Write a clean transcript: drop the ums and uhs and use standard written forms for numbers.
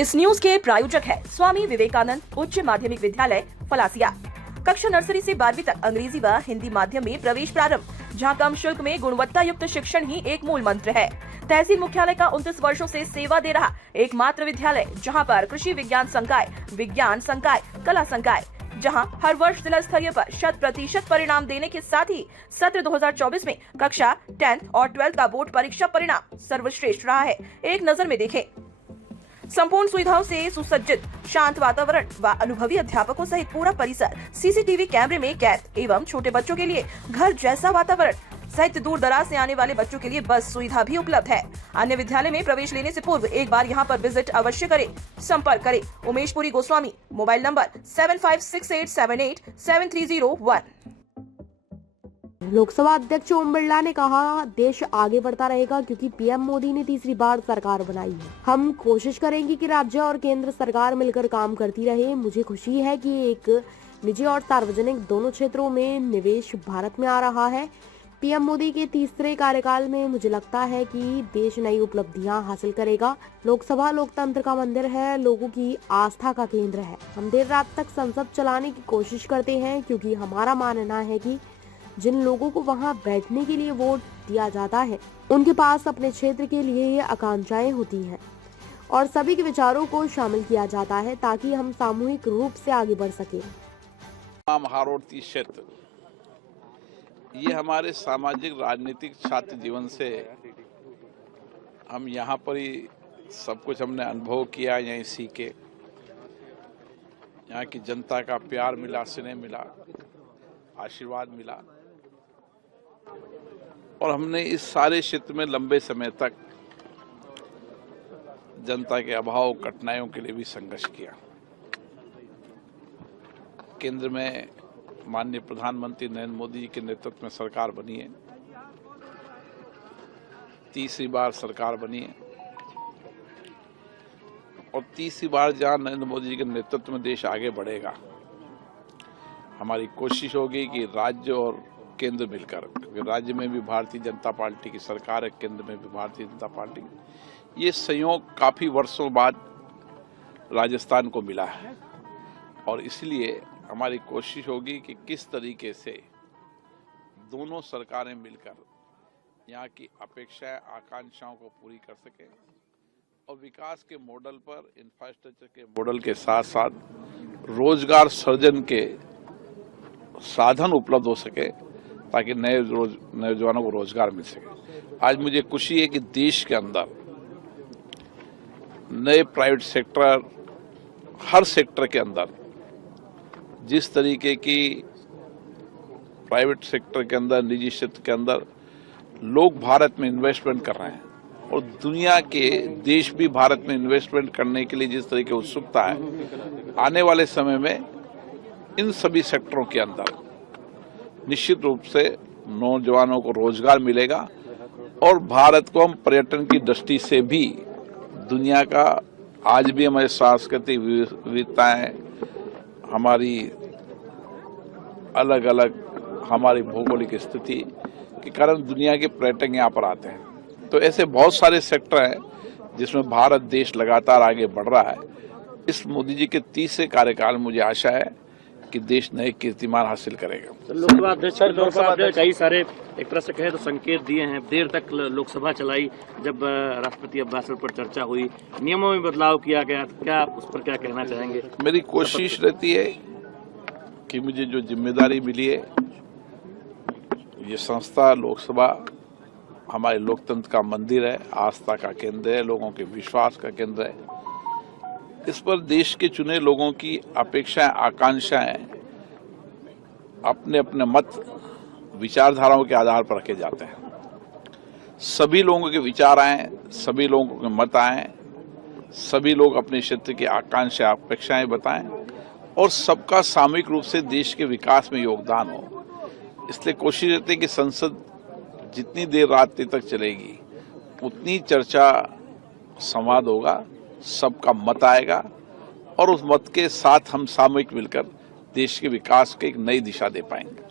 इस न्यूज के प्रायोजक है स्वामी विवेकानंद उच्च माध्यमिक विद्यालय फलासिया। कक्षा नर्सरी से 12वीं तक अंग्रेजी व हिंदी माध्यम में प्रवेश प्रारंभ, जहां कम शुल्क में गुणवत्ता युक्त शिक्षण ही एक मूल मंत्र है। तहसील मुख्यालय का 29 वर्षों से सेवा दे रहा एकमात्र विद्यालय, जहां पर कृषि विज्ञान संकाय, विज्ञान संकाय, कला संकाय, जहां हर वर्ष जिला स्तरीय पर 100% परिणाम देने के साथ ही सत्र 2024 में कक्षा 10th और 12th का बोर्ड परीक्षा परिणाम सर्वश्रेष्ठ रहा है। एक नजर में देखें। संपूर्ण सुविधाओं से सुसज्जित शांत वातावरण व अनुभवी अध्यापकों सहित पूरा परिसर सीसीटीवी कैमरे में कैद एवं छोटे बच्चों के लिए घर जैसा वातावरण सहित दूर दराज से आने वाले बच्चों के लिए बस सुविधा भी उपलब्ध है। अन्य विद्यालय में प्रवेश लेने से पूर्व एक बार यहां पर विजिट अवश्य करें। संपर्क करें उमेश पुरी गोस्वामी, मोबाइल नंबर 7568787301। लोकसभा अध्यक्ष ओम बिरला ने कहा, देश आगे बढ़ता रहेगा क्योंकि पीएम मोदी ने तीसरी बार सरकार बनाई है। हम कोशिश करेंगे कि राज्य और केंद्र सरकार मिलकर काम करती रहे। मुझे खुशी है कि एक निजी और सार्वजनिक दोनों क्षेत्रों में निवेश भारत में आ रहा है। पीएम मोदी के तीसरे कार्यकाल में मुझे लगता है कि देश नई उपलब्धियां हासिल करेगा। लोकसभा लोकतंत्र का मंदिर है, लोगों की आस्था का केंद्र है। हम देर रात तक संसद चलाने की कोशिश करते हैं क्योंकि हमारा मानना है कि जिन लोगों को वहां बैठने के लिए वोट दिया जाता है, उनके पास अपने क्षेत्र के लिए ये आकांक्षाएं होती हैं और सभी के विचारों को शामिल किया जाता है ताकि हम सामूहिक रूप से आगे बढ़ सकें। हारोड़ती क्षेत्र ये हमारे सामाजिक राजनीतिक छात्र जीवन से हम यहाँ पर ही सब कुछ हमने अनुभव किया, यहीं सीखे। यहाँ की जनता का प्यार मिला, स्नेह मिला, आशीर्वाद मिला और हमने इस सारे क्षेत्र में लंबे समय तक जनता के अभाव, कठिनाइयों के लिए भी संघर्ष किया। केंद्र में माननीय प्रधानमंत्री नरेंद्र मोदी जी के नेतृत्व में सरकार बनी है, तीसरी बार सरकार बनी है और तीसरी बार जहां नरेंद्र मोदी जी के नेतृत्व में देश आगे बढ़ेगा, हमारी कोशिश होगी कि राज्य और केंद्र मिलकर, क्योंकि राज्य में भी भारतीय जनता पार्टी की सरकार है, केंद्र में भी भारतीय जनता पार्टी, ये संयोग काफी वर्षों बाद राजस्थान को मिला है और इसलिए हमारी कोशिश होगी कि किस तरीके से दोनों सरकारें मिलकर यहाँ की अपेक्षाएं, आकांक्षाओं को पूरी कर सके और विकास के मॉडल पर, इंफ्रास्ट्रक्चर के मॉडल के साथ साथ रोजगार सृजन के साधन उपलब्ध हो सके ताकि नए नौजवानों को रोजगार मिल सके। आज मुझे खुशी है कि देश के अंदर नए प्राइवेट सेक्टर, हर सेक्टर के अंदर जिस तरीके की प्राइवेट सेक्टर के अंदर, निजी क्षेत्र के अंदर लोग भारत में इन्वेस्टमेंट कर रहे हैं और दुनिया के देश भी भारत में इन्वेस्टमेंट करने के लिए जिस तरह की उत्सुकता है, आने वाले समय में इन सभी सेक्टरों के अंदर निश्चित रूप से नौजवानों को रोजगार मिलेगा और भारत को हम पर्यटन की दृष्टि से भी दुनिया का, आज भी हमारी सांस्कृतिक विविधताएं, हमारी अलग अलग हमारी भौगोलिक स्थिति के कारण दुनिया के पर्यटक यहाँ पर आते हैं। तो ऐसे बहुत सारे सेक्टर हैं जिसमें भारत देश लगातार आगे बढ़ रहा है। इस मोदी जी के तीसरे कार्यकाल में मुझे आशा है कि देश नए कीर्तिमान हासिल करेगा। लोकसभा अध्यक्ष के तौर पर आपने कई सारे, एक तरह से कहे तो संकेत दिए हैं। देर तक लोकसभा चलाई, जब राष्ट्रपति अभिभाषण पर चर्चा हुई, नियमों में बदलाव किया गया, क्या उस पर क्या कहना चाहेंगे? मेरी कोशिश रहती है कि मुझे जो जिम्मेदारी मिली है, ये संस्था लोकसभा हमारे लोकतंत्र का मंदिर है, आस्था का केंद्र है, लोगों के विश्वास का केंद्र है। इस पर देश के चुने लोगों की अपेक्षाएं, आकांक्षाएं अपने अपने मत, विचारधाराओं के आधार पर रखे जाते हैं। सभी लोगों के विचार आए, सभी लोगों के मत आए, सभी लोग अपने क्षेत्र की आकांक्षा, अपेक्षाएं बताएं और सबका सामूहिक रूप से देश के विकास में योगदान हो। इसलिए कोशिश रहती है कि संसद जितनी देर रात तक चलेगी उतनी चर्चा, संवाद होगा, सबका मत आएगा और उस मत के साथ हम सामूहिक मिलकर देश के विकास को एक नई दिशा दे पाएंगे।